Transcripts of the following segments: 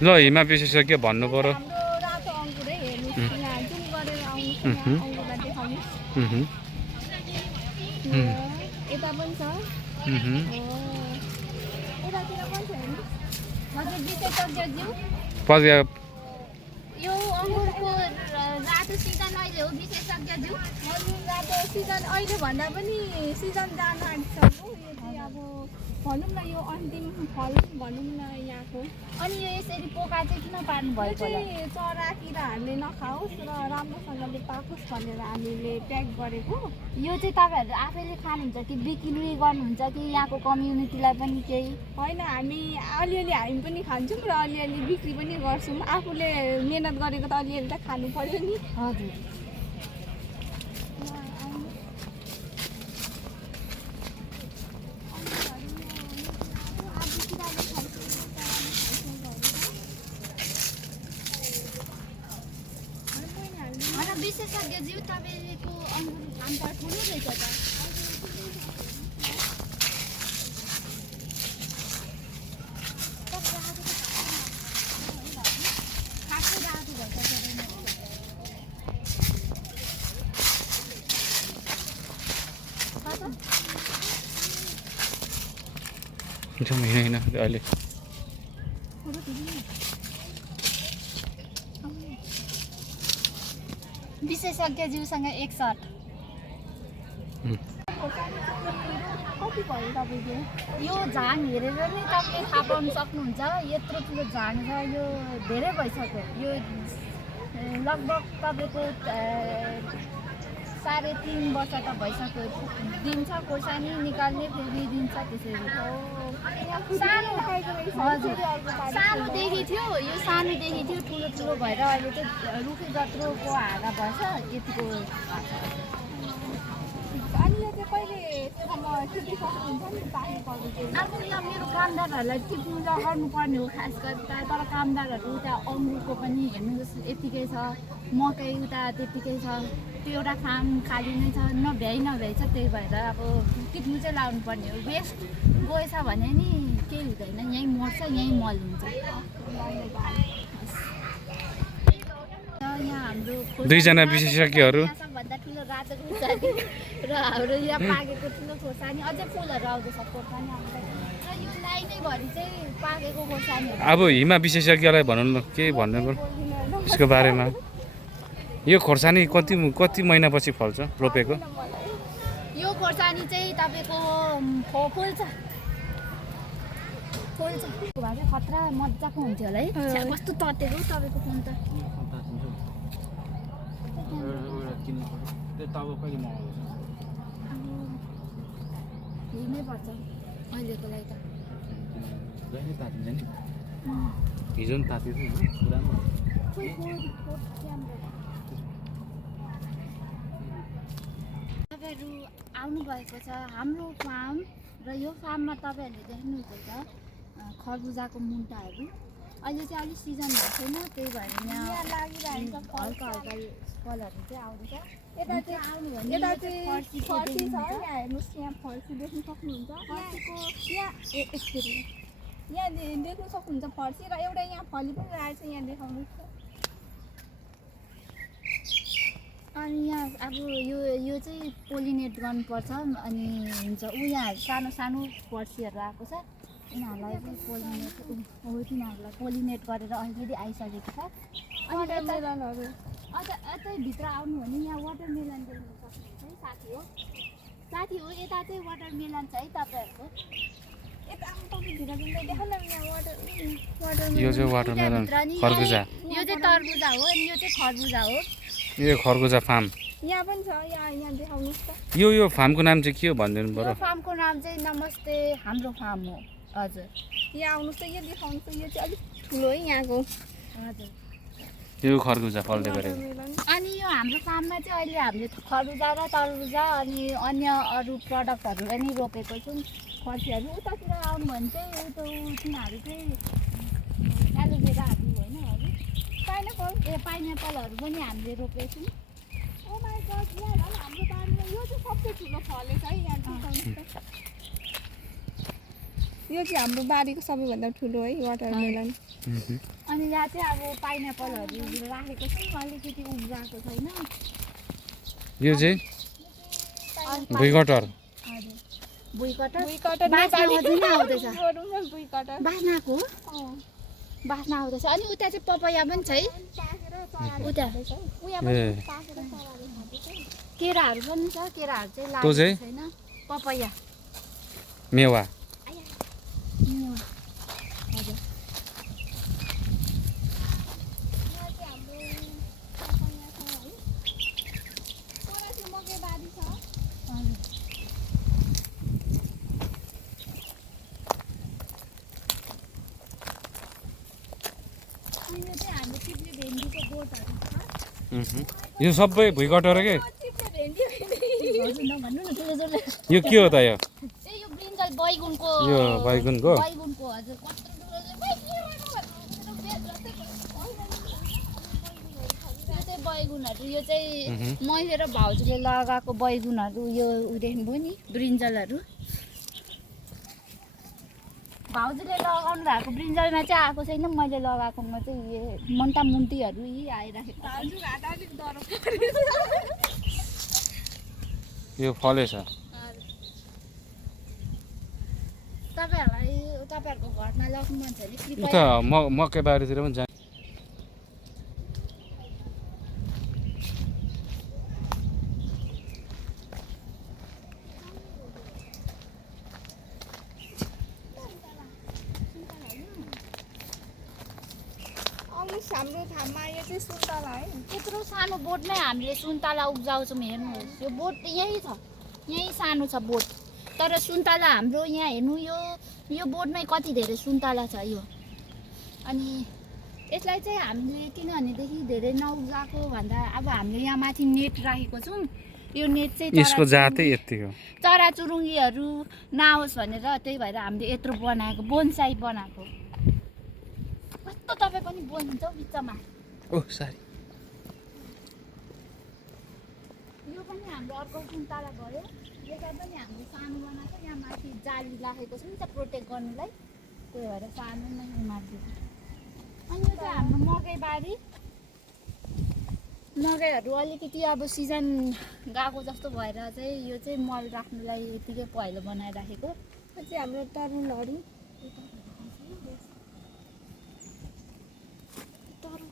ल हिमा विशेषज्ञ भन्नु पर्यो। हाम्रो रातो अङ्गुरै हेर्नुहोस् यहाँ जुम गरेर आउनुहोस् न अङ्गुरलाई देखाउनुहोस् यता पनि छ यतातिर पनि छ हेर्नुहोस् हजुर विशेषज्ञज्यू यो अङ्गुरको रातो सिजन अहिले हो विशेषज्ञज्यू हजुर रातो सिजन अहिले भन्दा पनि सिजन जान आँटिसक्यो यो चाहिँ अब भनौँ न यो अन्तिम फल भनौँ न यहाँको अनि यो यसरी पोका चाहिँ किन पार्नु भएको होला चरा किराहरूले नखाओस् र राम्रोसँगले पाकोस् भनेर हामीले प्याक गरेको यो चाहिँ तपाईँहरू आफैले खानुहुन्छ कि बिक्री गर्नुहुन्छ कि यहाँको कम्युनिटीलाई पनि केही होइन हामी अलिअलि हामी पनि खान्छौँ र अलिअलि बिक्री पनि गर्छौँ आफूले मेहनत गरेको त अलिअलि त खानु पर्यो नि हजुर विशेषज्ञज्यू तपाईँको अङ्गुर फार्म त ठुलो रहेछ त होइन अहिले विशेषज्ञज्यूसँग एक सर्ट कति भयो तपाईँको यो झाङ हेरेर नै तपाईँले थाहा पाउन सक्नुहुन्छ यत्रो ठुलो झाङ छ यो धेरै भइसक्यो यो लगभग तपाईँको 3.5 वर्ष त भइसक्यो दिन्छ खोर्सानी निकाल्ने फेरि दिन्छ त्यसरी हजुर सानोदेखि थियो यो सानोदेखि थियो ठुलो ठुलो भएर अहिले चाहिँ रुखी जत्रोको हारा भएछ त्यतिको अनि यो चाहिँ कहिलेसम्म टिप्नु सक्नुहुन्छ नि पानी पर्नु चाहिँ अब यहाँ मेरो कामदारहरूलाई टिप्नु लगाउनु पर्ने हो खास गरी तर कामदारहरू उता अङ्गुरको पनि हेर्नुहोस् यत्तिकै छ मकै उता त्यत्तिकै छ त्यो एउटा फार्म खाली नै छ नभ्याइ छ त्यही भएर अब टिप्नु चाहिँ लाउनु पर्ने हो वेस्ट गएछ भने नि केही हुँदैन यहीँ मर्छ यहीँ मल हुन्छ यहाँ हाम्रो दुईजना विशेषज्ञहरू सबभन्दा ठुलो रातो खोर्सानी र हाम्रो यहाँ पाकेको ठुलो खोर्सानी अझै फुलहरू आउँदैछ खोर्सानी आउँदैन र यो लाइनैभरि चाहिँ पाकेको खोर्सानीहरू अब हिमा विशेषज्ञलाई भनौँ न केही भन्नु पर्यो यसको बारेमा यो खोर्सानी कति महिनापछि फल्छ रोपेको यो खोर्सानी चाहिँ तपाईँको फल्छ भए खतरा मजाको हुन्थ्यो होला है कस्तो ततेको तपाईँको फोन त हिँड्नै पर्छ अहिलेको लागि त हिजो नि तातेको तपाईँहरू आउनुभएको छ हाम्रो फार्म र यो फार्ममा तपाईँहरूले देख्नुहुँदैछ खरबुजाको मुन्टाहरू अहिले चाहिँ अलिक सिजन भएको छैन त्यही भएर यहाँ लागिरहेको छ हल्का हल्का फलहरू चाहिँ आउँदैछ यता चाहिँ आउनु भने यता चाहिँ फर्सी छ यहाँ हेर्नुहोस् यहाँ फर्सी देख्नु सक्नुहुन्छ फर्सीको यहाँ यसरी यहाँ देख्नु सक्नुहुन्छ फर्सी र एउटा यहाँ फली पनि रहेछ यहाँ देखाउनुहोस् अनि यहाँ अब यो चाहिँ पोलिनेट गर्नुपर्छ अनि हुन्छ यहाँ सानो सानो फर्सीहरू आएको छ यिनीहरूलाई चाहिँ तिनीहरूलाई पोलिनेट गरेर अलरेडी आइसकेको छ अनि वाटरमेलनहरू अझ यतै भित्र आउनु भने यहाँ वाटरमेलन देख्नु सक्नुहुन्छ है साथी हो यता चाहिँ वाटरमेलन छ है तपाईँहरूको यता तपाईँ भित्र जाँदै देखाउन यहाँ वाटर यो चाहिँ वाटरमेलन खरबुजा यो चाहिँ तरबुजा हो अनि यो चाहिँ खरबुजा हो यो खरबुजा फार्म यहाँ पनि छ यहाँ देखाउनुहोस् त यो फार्मको नाम चाहिँ के हो भनिदिनु पर्यो यो फार्मको नाम चाहिँ नमस्ते हाम्रो फार्म हो हजुर यहाँ आउनुहोस् त यो देखाउनुहोस् त यो चाहिँ अलिक ठुलो है यहाँको हजुर यो खरबुजा फल्दै गरेको अनि यो हाम्रो फार्ममा चाहिँ अहिले हामीले खरबुजा र तरबुजा अनि अन्य अरू प्रडक्टहरू पनि रोपेको छौँ फर्सीहरू उतातिर आउनु भने चाहिँ तिनीहरू चाहिँ एलोभेराहरू होइन पाइनएप्पल पाइनएप्पलहरू पनि हामीले रोपेको छौँ ओ माई गॉड यहाँ हाम्रो बारीमा यो चाहिँ सबसे ठुलो फलेछ है यहाँ देखाउनुहोस् त यो चाहिँ हाम्रो बारीको सबैभन्दा ठुलो है वाटरमेलन। अनि यहाँ चाहिँ अब पाइनएप्पलहरू राखेको छौँ, अलिकति उब्जाएको छैन। यो चाहिँ भुइँकटर। हजुर भुइँकटर भुइँकटर बास्ना अझै नै आउँदैछ। गोरुमा भुइँकटर बास्नाको बास्ना आउँदैछ। अनि उता चाहिँ पपैया पनि छ है, उता केराहरू पनि छ, केराहरू चाहिँ त्यो चाहिँ? लागेको छैन। पपैया मेवा। मेवा हजुर। यो चाहिँ हाम्रो चिप्ले भेन्डीको बोटहरू छ। यो सबै भुइँकटर के? हजुर नभन्नु न जसले यो के हो त यो? यो ब्रिन्जल बैगुनको यो बैगुनको? बैगुनको हजुर। कत्रो यो चाहिँ बैगुनहरू, यो चाहिँ मैले र भाउजूले लगाएको बैगुनहरू। यो उदेखि भयो नि ब्रिन्जलहरू। भाउजूले लगाउनु भएको ब्रिन्जलमा चाहिँ आएको छैन, मैले लगाएकोमा चाहिँ यो मुन्टा मुन्टीहरू यी आइराखेको। यो फलेछ। तपाईँहरूको घरमा लगाउनु मन छ भने उता मकै बारीतिर पनि जान्छ। हाम्रो ठाउँमा यो चाहिँ सुन्तला है। यत्रो सानो बोटमै हामीले सुन्तला उब्जाउँछौँ। हेर्नुहोस् यो बोट यहीँ छ, यहीँ सानो छ बोट, तर सुन्तला हाम्रो यहाँ हेर्नु यो बोटमै कति धेरै सुन्तला छ यो। अनि यसलाई चाहिँ हामीले किनभनेदेखि धेरै नउब्जाएको भन्दा अब हामीले यहाँ माथि नेट राखेको छौँ। यो नेट चाहिँ यसको जातै यति हो। चराचुरुङ्गीहरू नआओस् भनेर, त्यही भएर हामीले यत्रो बनाएको, बोनसाई बनाएको। कस्तो तपाईँ पनि बोल्नुहुन्छ हौ बिचमा। ओह सरी। यो पनि हाम्रो अर्को सुन्तला भयो। यसलाई पनि हामीले सानो बनाएको, यहाँ माथि जाली राखेको छ नि त प्रोटेक्ट गर्नुलाई, त्यही भएर सानो नै माथिको। अनि यो चाहिँ हाम्रो मकैबारी। मकैहरू अलिकति अब सिजन गएको जस्तो भएर चाहिँ यो चाहिँ मल राख्नुलाई यतिकै पहेँलो बनाइराखेको। यो चाहिँ हाम्रो तरुलहरू।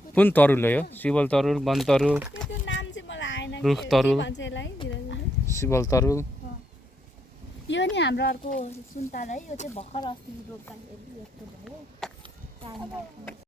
कुन तरुल हो यो? सिबल तरुल, वन तरुल, त्यो नाम चाहिँ मलाई आएन। रुख तरुल, भन्छ यसलाई सिबल तरुल। यो नि हाम्रो अर्को सुन्तला है। यो चाहिँ भर्खर अस्ति रोप्दाखेरि यस्तो भयो।